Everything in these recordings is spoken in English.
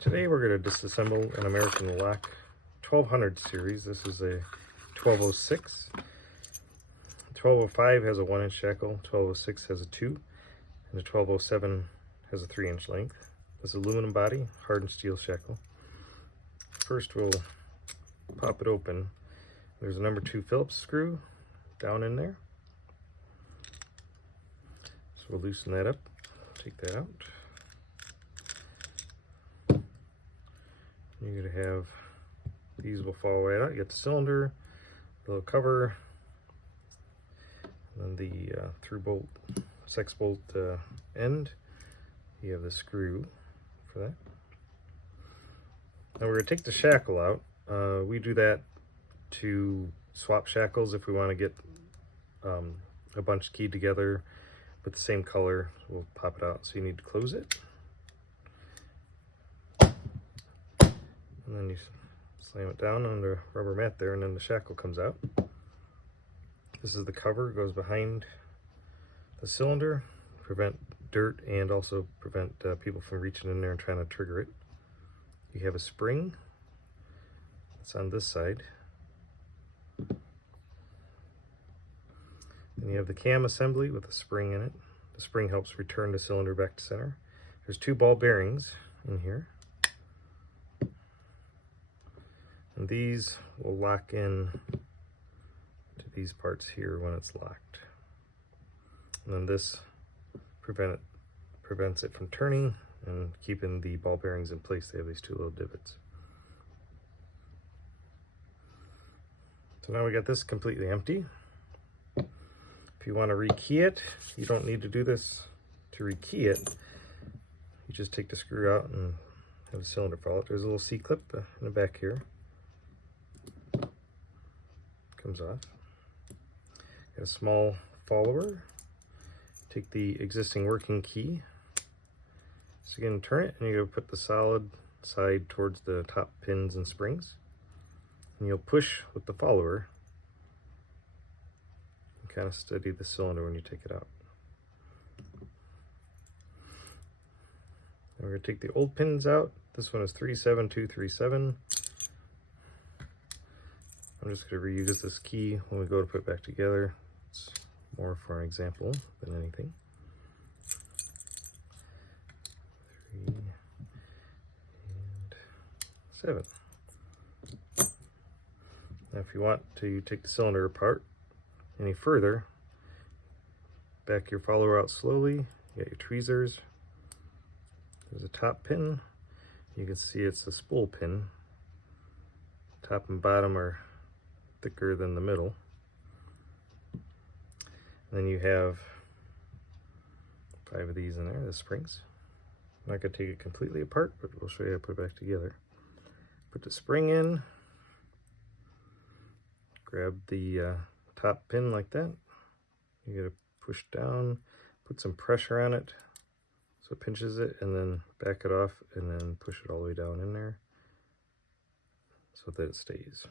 Today we're going to disassemble an American Lock 1200 series. This is a 1206. 1205 has a 1-inch shackle, 1206 has a 2, and the 1207 has a 3-inch length. This aluminum body, hardened steel shackle. First we'll pop it open. There's a number 2 Phillips screw down in there. So we'll loosen that up, take that out. You're going to have, these will fall right out. You get the cylinder, the little cover, and then the through bolt, sex bolt end. You have the screw for that. Now we're going to take the shackle out. We do that to swap shackles if we want to get a bunch keyed together with the same color. We'll pop it out. So you need to close it. And then you slam it down on the rubber mat there, and then the shackle comes out. This is the cover, it goes behind the cylinder, prevent dirt and also prevent people from reaching in there and trying to trigger it. You have a spring that's on this side. Then you have the cam assembly with a spring in it. The spring helps return the cylinder back to center. There's 2 ball bearings in here. And these will lock in to these parts here when it's locked. And then this prevents it from turning and keeping the ball bearings in place. They have these 2 little divots. So now we got this completely empty. If you want to rekey it, you don't need to do this to rekey it. You just take the screw out and have the cylinder fall out. There's a little C-clip in the back here. Comes off. Got a small follower. Take the existing working key. So again, turn it, and you're going to put the solid side towards the top pins and springs. And you'll push with the follower and kind of steady the cylinder when you take it out. And we're going to take the old pins out. This one is 37237. I'm just going to reuse this key when we go to put it back together. It's more for an example than anything. 3 and 7. Now if you want to take the cylinder apart any further, back your follower out slowly. You got your tweezers. There's a top pin. You can see it's a spool pin. Top and bottom are thicker than the middle. And then you have 5 of these in there, the springs. I'm not going to take it completely apart, but we'll show you how to put it back together. Put the spring in, grab the top pin like that. You got to push down, put some pressure on it so it pinches it, and then back it off and then push it all the way down in there so that it stays.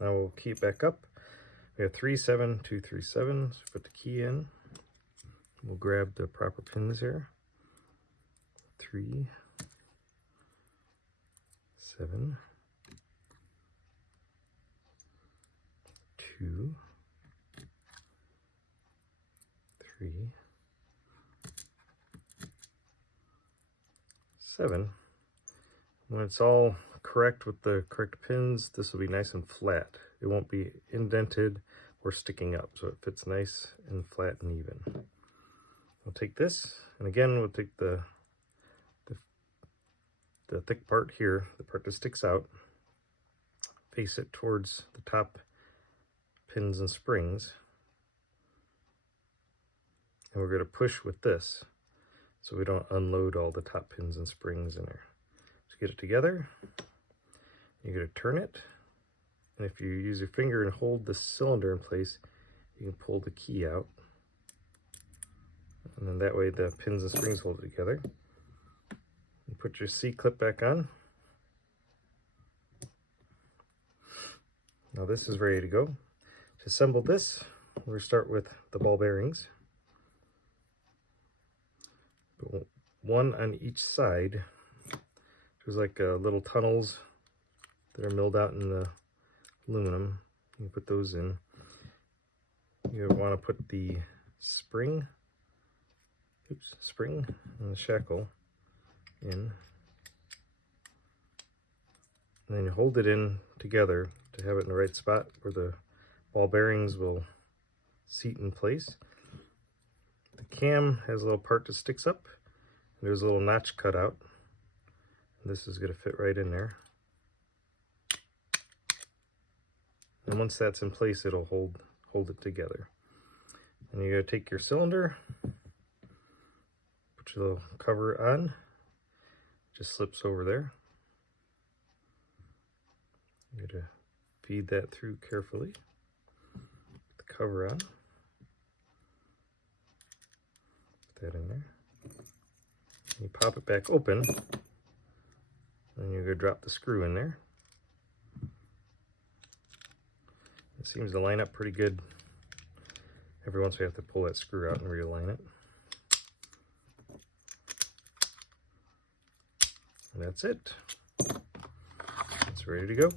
Now we'll key it back up. We have 37237, so put the key in. We'll grab the proper pins here. 3, 7, 2, 3, 7. When it's all correct with the correct pins, this will be nice and flat. It won't be indented or sticking up, so it fits nice and flat and even. We'll take this, and again we'll take the thick part here, the part that sticks out, face it towards the top pins and springs, and we're going to push with this so we don't unload all the top pins and springs in there. So get it together, you're going to turn it, and if you use your finger and hold the cylinder in place, you can pull the key out, and then that way the pins and springs hold it together. You put your C-clip back on. Now this is ready to go. To assemble this, we'll start with the ball bearings. Put one on each side. There's like little tunnels that are milled out in the aluminum. You put those in. You want to put the spring and the shackle in. And then you hold it in together to have it in the right spot where the ball bearings will seat in place. The cam has a little part that sticks up. There's a little notch cut out. This is going to fit right in there. And once that's in place, it'll hold it together. And you're going to take your cylinder, put your little cover on, just slips over there. You're going to feed that through carefully. Put the cover on. Put that in there. You pop it back open, and you're going to drop the screw in there. It seems to line up pretty good. Every once we have to pull that screw out and realign it. And that's it. It's ready to go.